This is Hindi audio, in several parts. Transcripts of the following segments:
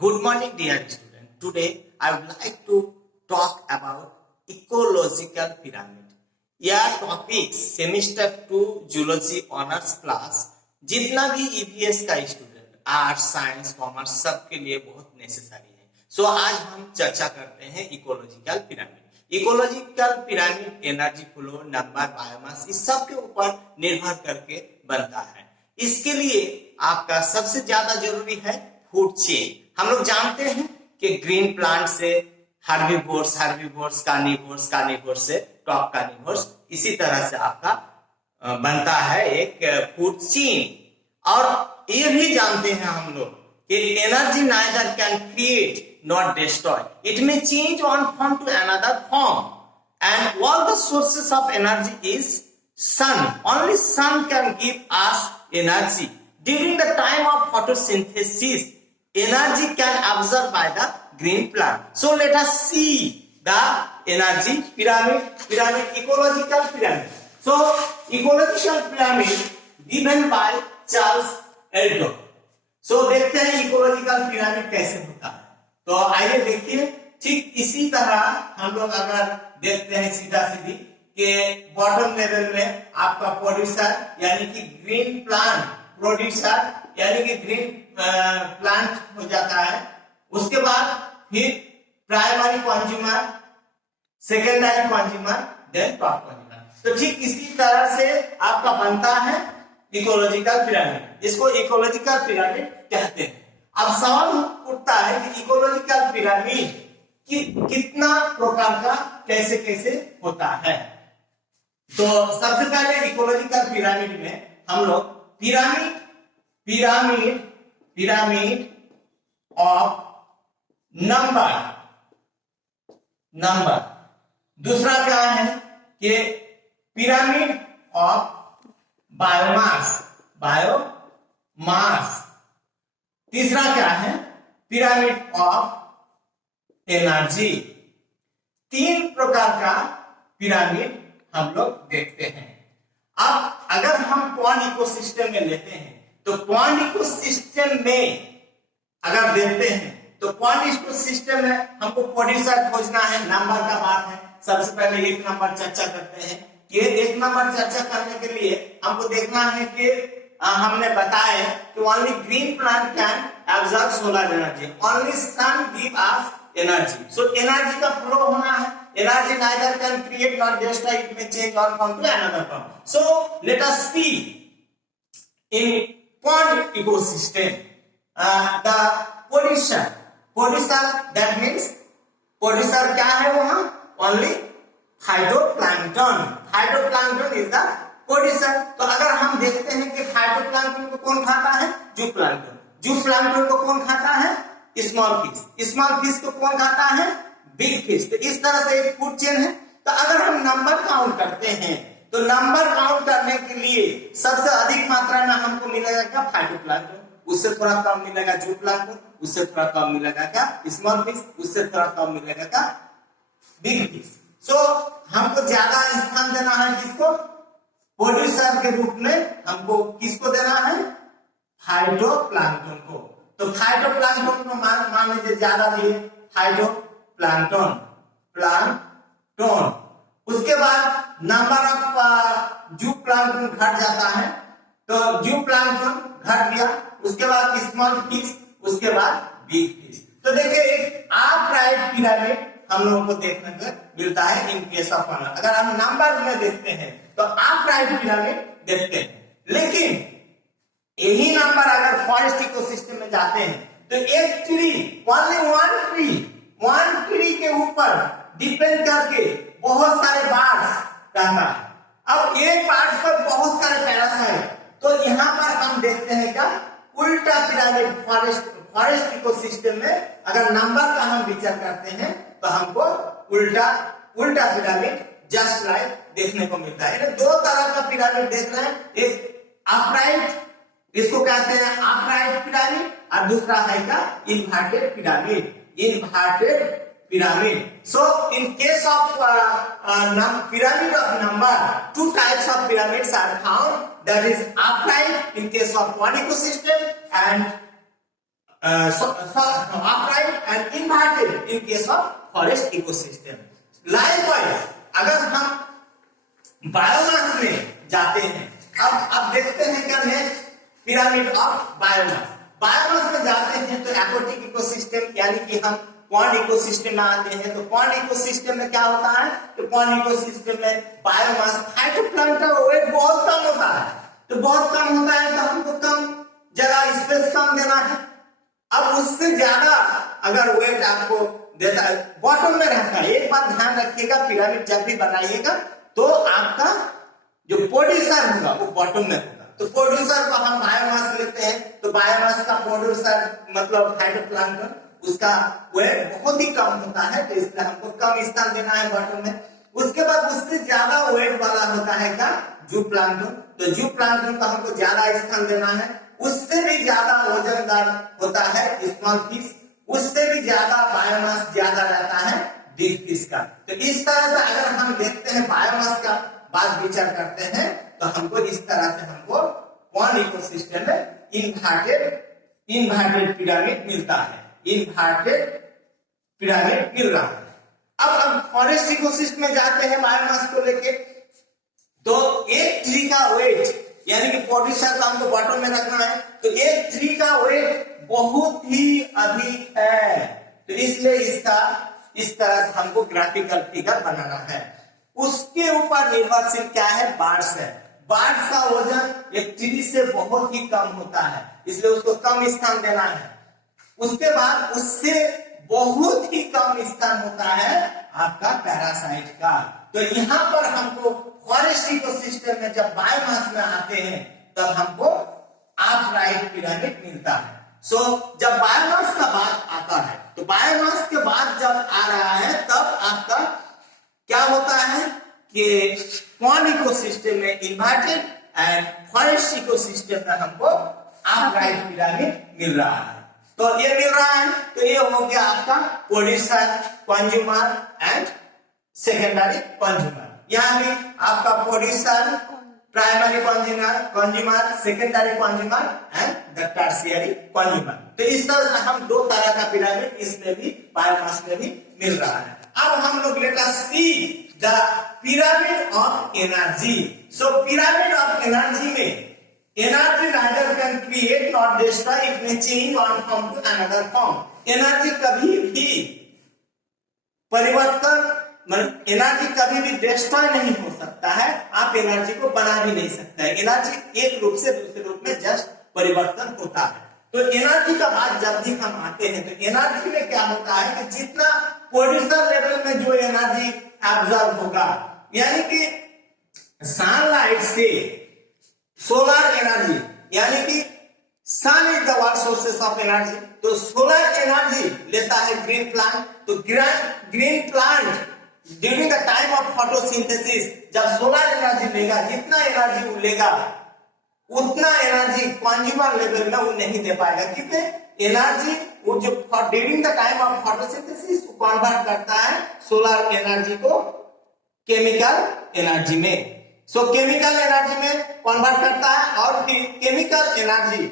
Good morning, dear student. Today, I would like to talk about ecological pyramid. यह topic semester 2 zoology honours class जितना भी ईवीएस का स्टूडेंट आर्ट्स साइंस कॉमर्स सबके लिए बहुत नेसेसरी है। सो आज हम चर्चा करते हैं ecological pyramid. Ecological pyramid energy flow, number, biomass इस सब के ऊपर निर्भर करके बनता है। इसके लिए आपका सबसे ज्यादा जरूरी है फूड चेन। हम लोग जानते हैं कि ग्रीन प्लांट से हर्बीवोर्स, कार्निवोर्स से टॉप कार्निवोर्स, इसी तरह से आपका बनता है एक फूड चेन। और ये भी जानते हैं हम लोग कि energy neither can create not destroy, it may change one form to another form and all the sources of energy is sun. Only sun can give us energy during the time of photosynthesis. Energy can absorbed by the green plant. So let us see the energy pyramid, ecological pyramid. So ecological pyramid given by Charles Eldon. So देखते हैं इकोलॉजिकल पिरामिड कैसे होता है। तो आइए देखिए, ठीक इसी तरह हम लोग अगर देखते हैं सीधा सीधी के बॉटम लेवल में आपका प्रोड्यूसर यानी कि ग्रीन प्लांट, प्रोड्यूसर यानी कि ग्रीन प्लांट हो जाता है। उसके बाद फिर primary consumer, secondary consumer, then top consumer. तो ठीक इसी तरह से आपका बनता है इकोलॉजिकल पिरामिड। इसको इकोलॉजिकल पिरामिड कहते हैं। अब सवाल उठता है कि इकोलॉजिकल पिरामिड कितना प्रकार का कैसे कैसे होता है। तो सबसे पहले इकोलॉजिकल पिरामिड में हम लोग पिरामिड ऑफ नंबर, दूसरा क्या है कि पिरामिड ऑफ बायोमास, तीसरा क्या है पिरामिड ऑफ एनर्जी। तीन प्रकार का पिरामिड हम लोग देखते हैं। अब अगर हम पॉन्ड इकोसिस्टम में लेते हैं तो पॉन्ड इकोसिस्टम में अगर देखते हैं तो पॉन्ड इकोसिस्टम में हमको प्रोड्यूसर खोजना है, नंबर का बात है। सबसे पहले एक नंबर चर्चा करते हैं कि एक नंबर चर्चा करने के लिए हमको देखना है कि हमने बताया कि only green plant can absorb solar energy, only sun give us energy. So energy का फ्लो होना है। Energy neither can create not destroy, it may change one form to another form. So let us see in pond ecosystem the producer that means producer क्या है वहां only phytoplankton is the producer। तो अगर हम देखते हैं कि phytoplankton को कौन खाता है, जूप्लांक्टन को कौन खाता है, स्मॉल फिश को कौन खाता है, बिग फिश। तो इस तरह से एक फूड चेन है। तो अगर हम नंबर काउंट करते हैं तो नंबर काउंट करने के लिए सबसे अधिक मात्रा में हमको मिलेगा क्या, फाइटोप्लैंक्टन, उससे थोड़ा कम मिलेगा जूप्लांक्टन, उससे थोड़ा कम मिलेगा क्या, स्मॉल फिश, उससे थोड़ा कम मिलेगा क्या, बिग फिश। सो हमको ज्यादा स्थान देना है किसको, प्रोड्यूसर के रूप में हमको किसको देना है, फाइटोप्लैंक्टन को। तो फाइटोप्लैंक्टन को मान लीजिए ज्यादा दिए, फाइटोप्लैंक्टन। उसके बाद नंबर ऑफ जूप्लांक्टन घट जाता है, तो जूप्लांक्टन घट गया। उसके बाद स्मॉल फिश, उसके बाद बिग फिश। तो देखिए एक अपराइट पिरामिड हम लोगों को देखने को मिलता है इन केस ऑफ नंबर। अगर हम नंबर में देखते हैं तो अपराइट पिरामिड देखते हैं। लेकिन यही नंबर अगर फॉरेस्ट इकोसिस्टम में जाते हैं तो एक ट्री, ओनली वन ट्री के ऊपर डिपेंड करके बहुत सारे बर्ड्स रहता है। अब एक बर्ड्स पर बहुत सारे पैरासाइट। तो यहाँ पर हम देखते हैं क्या, उल्टा पिरामिड फॉरेस्ट इकोसिस्टम में अगर नंबर का हम विचार करते हैं तो हमको उल्टा पिरामिड जस्ट लाइक देखने को मिलता है। दो तरह का पिरामिड देख रहे हैं, एक अपराइट, इसको कहते हैं अपराइट पिरामिड, और दूसरा है क्या, inverted pyramid. So in case of pyramid of number, two types of pyramids are found, that is upright in case of one ecosystem and inverted in case of forest ecosystem. Likewise, अगर हम बायोमास में जाते हैं, अब देखते हैं क्या है पिरामिड ऑफ बायोमास। बायोमास में जाते हैं तो एक्वाटिक इकोसिस्टम यानी कि हम पॉन्ड इकोसिस्टम में आते हैं। तो पॉन्ड इकोसिस्टम में क्या होता है, तो पॉन्ड इकोसिस्टम में बायोमास फाइटोप्लैंक्टन वेट बहुत कम होता है। तो बहुत कम होता है तो हमको कम जगह स्पेस कम देना है। अब उससे ज्यादा अगर वेट आपको देता है, बॉटम में रहता है। एक बात ध्यान रखिएगा, पिरामिड जब भी बनाइएगा तो आपका जो प्रोड्यूसर होगा वो बॉटम में होगा। तो प्रोड्यूसर को हम बायोमास लेते हैं, तो बायोमास का प्रोड्यूसर मतलब फाइटोप्लैंक्टन, उसका वेट बहुत ही कम होता है, तो इसलिए हमको कम स्थान देना है बॉटम में। उसके बाद उससे ज्यादा वेट वाला होता है क्या, जू प्लांटन। तो जू प्लांटन का हमको ज्यादा स्थान देना है। उससे भी ज्यादा वजनदार होता है स्मॉल फिश, उससे भी ज्यादा बायोमास ज्यादा रहता है बिग फिश का। तो इस तरह से अगर हम देखते हैं बायोमास का बात विचार करते हैं तो हमको इस तरह से हमको पॉन्ड इकोसिस्टम में इन्वर्टेड पिरामिड मिलता है, इन्वर्टेड पिरामिड मिल रहा है। अब फॉरेस्ट इकोसिस्टम में जाते हैं बायोमास को लेके, तो एक ट्री का वेट यानी कि प्रोड्यूसर का हमको बॉटम में रखना है, तो एक ट्री का वेट बहुत ही अधिक है। तो इसलिए इसका इस तरह से हमको ग्राफिकल फिगर बनाना है। उसके ऊपर निर्भरशील क्या है, बार्ड्स है। बार्ड्स का वजन एक ट्री से बहुत ही कम होता है, इसलिए उसको कम स्थान देना है। उसके बाद उससे बहुत ही कम स्थान होता है आपका पैरासाइट का। तो यहाँ पर हमको फॉरेस्ट इकोसिस्टम में जब बायोमास में आते हैं तब हमको अपराइट पिरामिड मिलता है। सो जब बायोमास का बात आता है तो बायोमास के बाद जब आ रहा है तब आपका क्या होता है कि पॉन्ड इकोसिस्टम में इन्वर्टेड एंड फॉरेस्ट इकोसिस्टम में हमको अपराइट पिरामिड मिल रहा है। तो ये मिल रहा है, तो ये हो गया आपका producer, consumer and secondary consumer. यहाँ भी आपका producer, primary consumer, secondary consumer and the tertiary consumer. तो इस तरह से हम दो तरह का पिरामिड इसमें भी बायोमास में भी मिल रहा है। अब हम लोग late us see the pyramid of energy. So pyramid of energy में energy neither can create nor destroy, it may change one form to another form। Energy कभी भी परिवर्तन, एनर्जी कभी भी डिस्ट्रॉय नहीं हो सकता है, आप एनर्जी को बना भी नहीं सकता है। एनर्जी एक रूप से दूसरे रूप में जस्ट परिवर्तन होता है। तो एनर्जी का बात जब भी हम आते हैं तो एनर्जी में क्या होता है कि जितना प्रोड्यूसर लेवल में जो एनर्जी एब्जॉर्ब होगा, यानी कि सनलाइट से सोलर एनर्जी, यानी कि sun is the world sources of energy, तो सोलर एनर्जी लेता है ग्रीन प्लांट। तो green plant during the time of photosynthesis जब सोलर एनर्जी लेगा, जितना एनर्जी वो लेगा उतना एनर्जी कंज्यूमर लेवल में वो नहीं दे पाएगा, क्योंकि एनर्जी वो जो during the time of photosynthesis convert करता है सोलर एनर्जी को केमिकल एनर्जी में। सो केमिकल एनर्जी में कन्वर्ट करता है और फिर chemical energy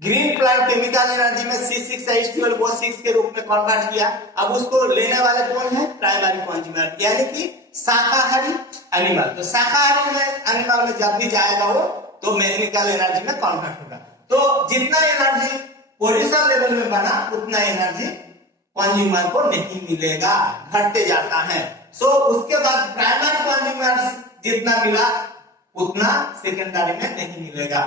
green plant chemical energy में C6H12 वो 6 के रूप में कन्वर्ट किया। अब उसको लेने वाले कौन है, प्राइमरी कंज्यूमर यानी कि शाकाहारी एनिमल। तो शाकाहारी में एनिमल में जब भी जाएगा वो तो केमिकल एनर्जी में कन्वर्ट होगा। तो जितना एनर्जी प्रोड्यूसर लेवल में बना उतना एनर्जी कंज्यूमर को नहीं मिलेगा, घटते जाता है। सो उसके बाद प्राइमरी कंज्यूमर जितना मिला उतना सेकेंडरी में नहीं मिलेगा,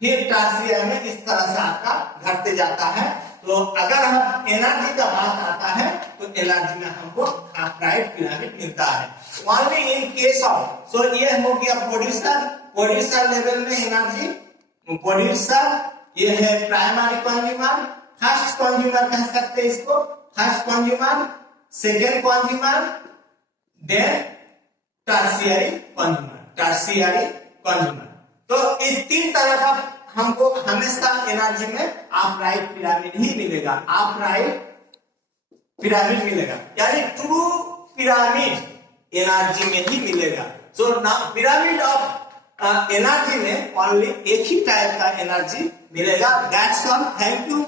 फिर टर्शियरी में इस तरह से आपका घटते जाता है। तो अगर हम एनर्जी का बात आता है तो एनर्जी में हमको अपराइट पिरामिड मिलता है ओनली इन केस ऑफ। सो ये हो गया प्रोड्यूसर लेवल में एनर्जी। प्रोड्यूसर ये है प्राइमरी कंज्यूमर, फर्स्ट कंज्यूमर कह सकते हैं इसको, first consumer, second consumer, then tertiary consumer. तो इस तीन तरह का हमको हमेशा एनर्जी में अपराइट पिरामिड ही मिलेगा, अपराइट पिरामिड मिलेगा, यानी ट्रू पिरामिड एनर्जी में ही मिलेगा। So now pyramid of energy में ओनली एक ही टाइप का एनर्जी मिलेगा। That's all, thank you.